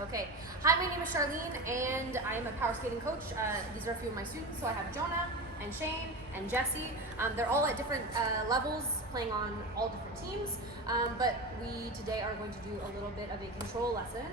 Okay. Hi, my name is Charlene, and I am a power skating coach. These are a few of my students. So I have Jonah and Shane and Jesse. They're all at different levels, playing on all different teams. But we today are going to do a little bit of a control lesson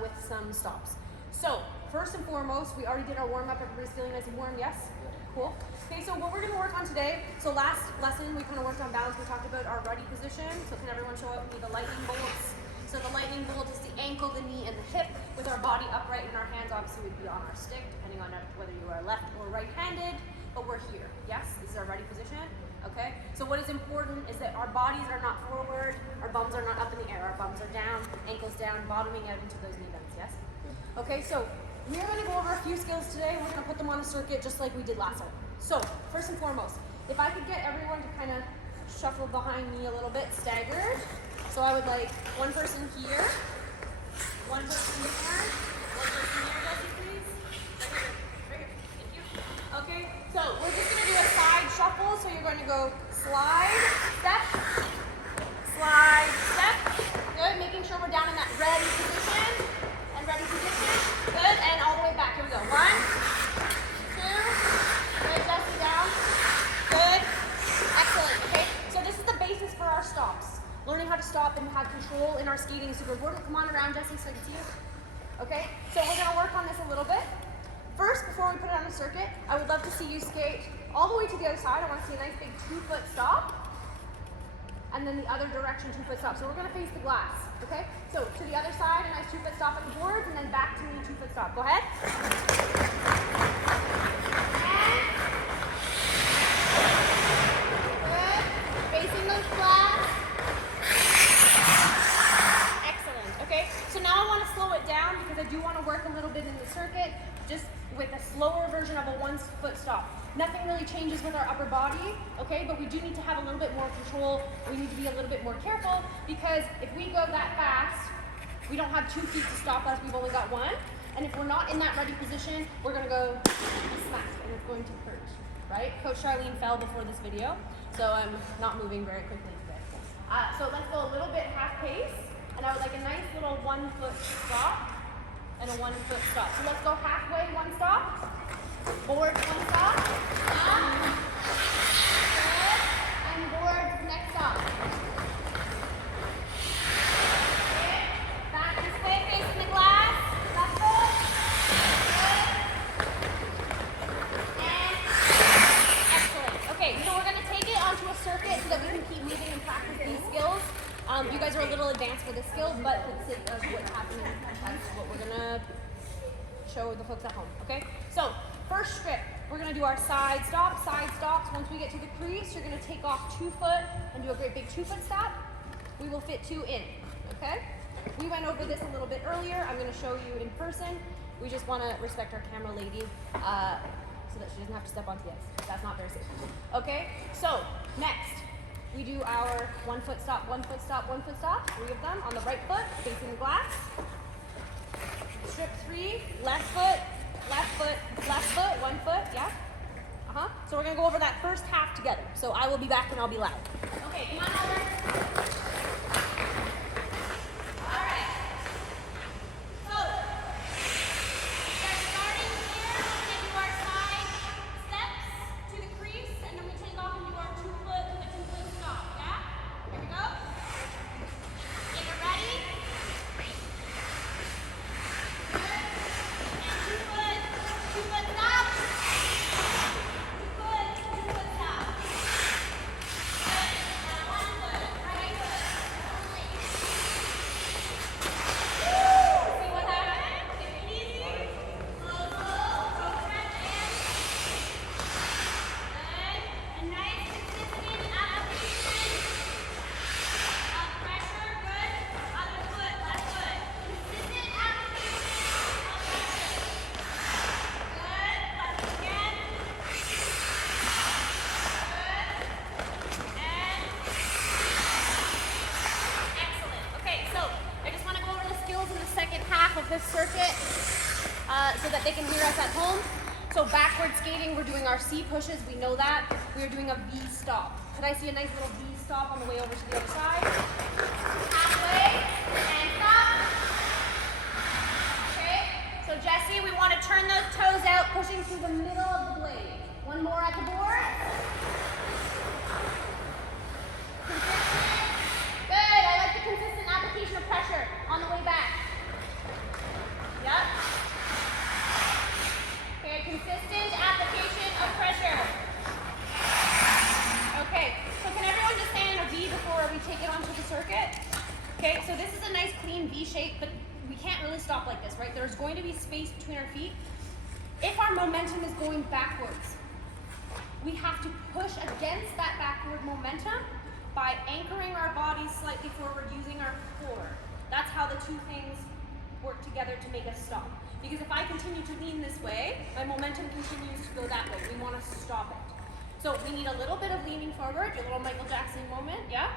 with some stops. So first and foremost, we already did our warm up. Everybody's feeling nice and warm, yes? Cool. Okay, so what we're going to work on today, so last lesson we kind of worked on balance. We talked about our ready position. So can everyone show up with me the lightning bolts? So the lightning bolt is the ankle, the knee, and the hip with our body upright, and our hands obviously would be on our stick, depending on whether you are left or right-handed, but we're here. Yes, this is our ready position. Okay, so what is important is that our bodies are not forward, our bums are not up in the air, our bums are down, ankles down, bottoming out into those knee bends, yes? Okay, so we're going to go over a few skills today. We're going to put them on a circuit just like we did last time. So first and foremost, if I could get everyone to kind of shuffle behind me a little bit, staggered. So I would like one person here, one person there, one person there, Jesse, please. Right here. Thank you. Okay, so we're just going to do a side shuffle. So you're going to go slide, step, good, making sure we're down in that ready position, good, and all the way back. Here we go, 1, 2, good, Jesse, down, good, excellent, okay, so this is the basis for our stops. Learning how to stop and have control in our skating is super important. Come on around, Jesse, so I can see you. Okay, so we're going to work on this a little bit. First, before we put it on the circuit, I would love to see you skate all the way to the other side. I want to see a nice big 2-foot stop. And then the other direction, 2-foot stop. So we're going to face the glass, okay? So to the other side, a nice 2-foot stop at the boards, and then back to me, 2-foot stop. Go ahead. Good. Facing those glass. So now I want to slow it down because I do want to work a little bit in the circuit just with a slower version of a 1-foot stop. Nothing really changes with our upper body, okay, but we do need to have a little bit more control. We need to be a little bit more careful because if we go that fast, we don't have 2 feet to stop us, we've only got 1. And if we're not in that ready position, we're going to go smack and it's going to hurt, right? Coach Charlene fell before this video, so I'm not moving very quickly today. So let's go a little bit half pace. And I would like a nice little 1-foot stop and a 1-foot stop. So let's go halfway, 1 stop. Boards, 1 stop. Good. And boards, next stop. Okay. Back this way, facing the glass. Left foot. Good. And excellent. Okay, so we're going to take it onto a circuit so that we can keep moving and practice these skills. You guys are a little advanced for this skill, but for the sake of what's happening, that's what we're gonna show the folks at home, okay? So, first strip, we're gonna do our side stops. Once we get to the crease, you're gonna take off 2 foot and do a great big 2-foot stop. We will fit 2 in, okay? We went over this a little bit earlier. I'm gonna show you in person. We just wanna respect our camera lady so that she doesn't have to step on the ice. That's not very safe. Okay, so next. We do our 1-foot stop, 1-foot stop, 1-foot stop, 3 of them on the right foot, facing the glass. Strip 3, left foot, 1 foot, yeah? So we're gonna go over that first half together. So I will be back and I'll be loud. Okay, come on over. This circuit so that they can hear us at home. So backward skating, we're doing our C pushes, we know that. We're doing a V stop. Could I see a nice little V stop on the way over to the other side? Halfway, and stop. toes out, pushing through the middle of the blade. One more at the board. Consistent. Good. I like the consistent application of pressure on the way back. Yep. Okay, consistent application of pressure. Okay, so can everyone just stand in a V before we take it onto the circuit? Okay, so this is a nice clean V shape, but we can't really stop like this, right? There's going to be space between our feet. If our momentum is going backwards, we have to push against that backward momentum by anchoring our bodies slightly forward using our core. That's how the two things work together to make us stop. Because if I continue to lean this way, my momentum continues to go that way. We want to stop it. So we need a little bit of leaning forward, a little Michael Jackson moment, yeah?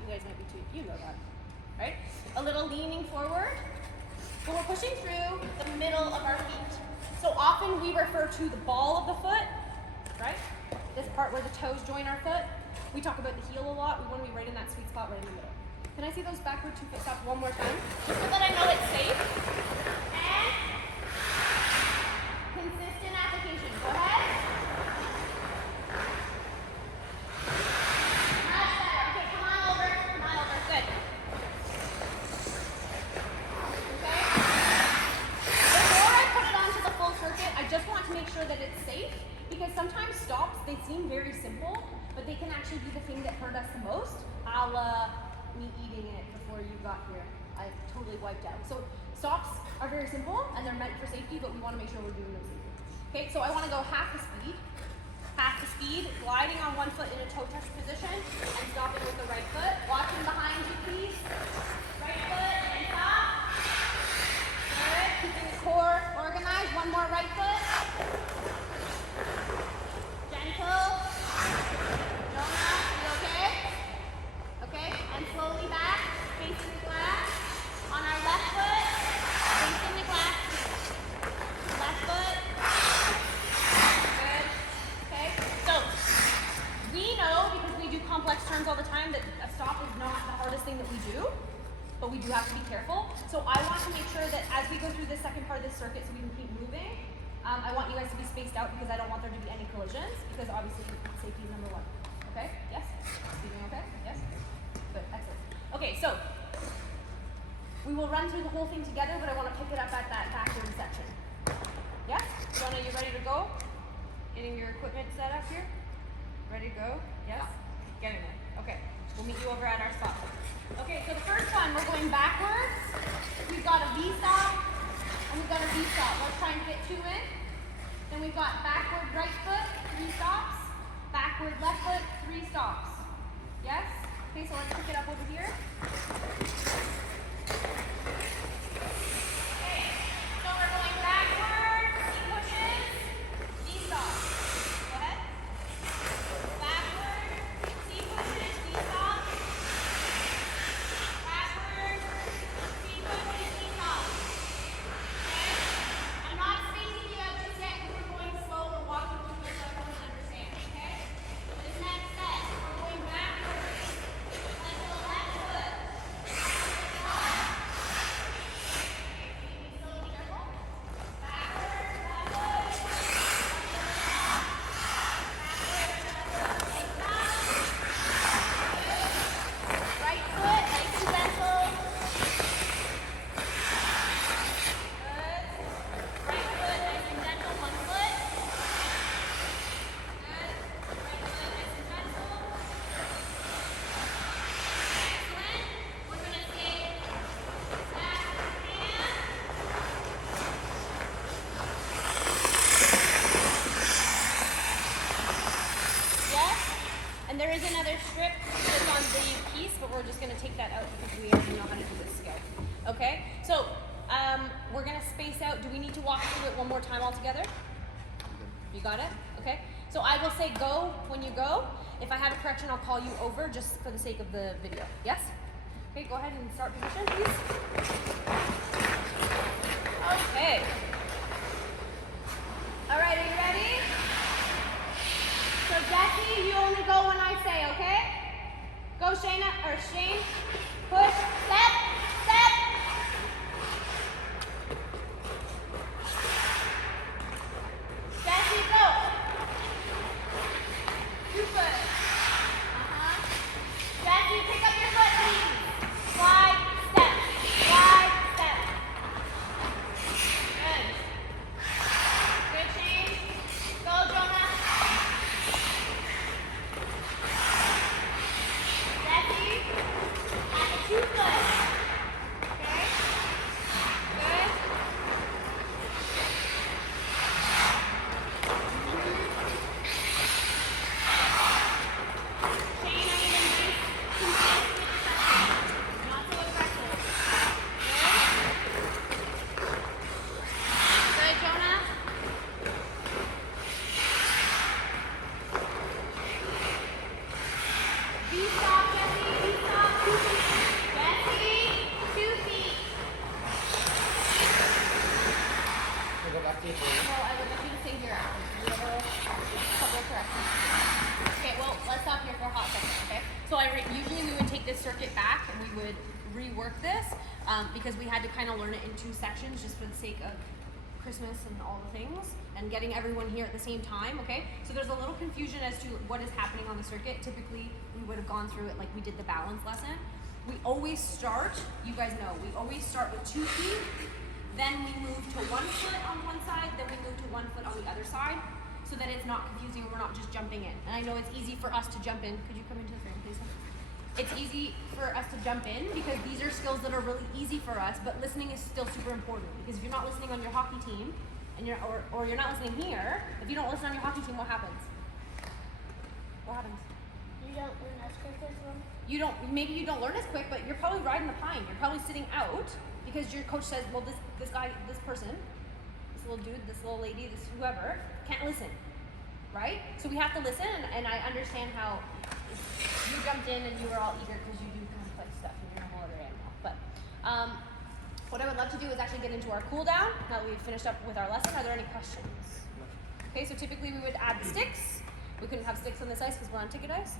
You guys might be too, you know that, right? A little leaning forward, but we're pushing through the middle of our feet. So often we refer to the ball of the foot, right? This part where the toes join our foot. We talk about the heel a lot. We want to be right in that sweet spot right in the middle. Can I see those backward 2 foot stops one more time? Just so that I know it's safe. And consistent application. Go ahead. Much better. Okay, come on over. Come on over. Good. Okay. Before I put it onto the full circuit, I just want to make sure that it's safe, because sometimes stops, they seem very simple, but they can actually be the thing that hurt us the most, a la me eating it before you got here. I totally wiped out. So stops are very simple and they're meant for safety, but we want to make sure we're doing them safely. Okay, so I want to go half the speed, gliding on one foot in a toe touch position and stopping with the right foot. Watching behind you, please. Right foot and stop. Good. Keeping the core organized. One more right foot. Gentle. Jonah, you okay? Okay, and slowly back, facing the glass. On our left foot, facing the glass. Left foot. Good. Okay, so we know, because we do complex turns all the time, that a stop is not the hardest thing that we do, but we do have to be careful. So I want to make sure that as we go through the second part of this circuit, so we can keep moving, I want you guys to be spaced out because I don't want there to be any collisions, because obviously safety is number one. Okay? Yes? Speaking okay? Yes? Good. Excellent. Okay, so we will run through the whole thing together, but I want to pick it up at that backward section. Yes? Jonah, you ready to go? Getting your equipment set up here? Ready to go? Yes? Getting there. Okay. We'll meet you over at our spot. Okay, so the first one, we're going backwards. We've got a V-stop, and we've got a V-stop. Let's try and get 2 in. Then we've got backward right foot, 3 stops. Backward left foot, 3 stops. Yes? Okay, so let's pick it up over here. Okay, so we're going backward, C pushes, D stops. Go ahead. Backward, C pushes, D stops. Backward, C pushes, D stops. Okay? I'm not spacing you out just yet because we're going slow. We're walking through this so everyone understands, okay? This next set, we're going backwards. Let's go left foot. And there is another strip that's on the piece, but we're just going to take that out because we already know how to do this skill. Okay, so we're going to space out. Do we need to walk through it one more time all together? You got it? Okay. So I will say go when you go. If I have a correction, I'll call you over just for the sake of the video. Yes? Okay, go ahead and start position, please. Okay. All right, are you ready? So Jesse, you only go when I say, okay? Go Shayna, or Shane. Push, step, step. table. Well, I would like you to stay here after. We have a couple of corrections. Okay, well, let's stop here for a hot second, okay? So usually we would take this circuit back and we would rework this because we had to kind of learn it in 2 sections just for the sake of Christmas and all the things and getting everyone here at the same time, okay? So there's a little confusion as to what is happening on the circuit. Typically, we would have gone through it like we did the balance lesson. We always start, you guys know, we always start with 2 feet, then we move to 1 foot on one side, then we move to 1 foot on the other side, so that it's not confusing and we're not just jumping in. And I know it's easy for us to jump in. Could you come into the frame, please? It's easy for us to jump in because these are skills that are really easy for us, but listening is still super important because if you're not listening on your hockey team, and or you're not listening here, if you don't listen on your hockey team, what happens? What happens? You don't learn as quick as them. Maybe you don't learn as quick, but you're probably riding the pine. You're probably sitting out because your coach says, well, this guy, this person, this little dude, this little lady, this whoever, can't listen, right? So we have to listen, and I understand how you jumped in and you were all eager because you do complex stuff and you're a whole other animal. But what I would love to do is actually get into our cool down now that we've finished up with our lesson. Are there any questions? Okay, so typically we would add the sticks. We couldn't have sticks on this ice because we're on ticket ice.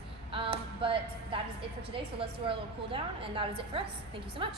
But that is it for today. So let's do our little cool down, and that is it for us. Thank you so much.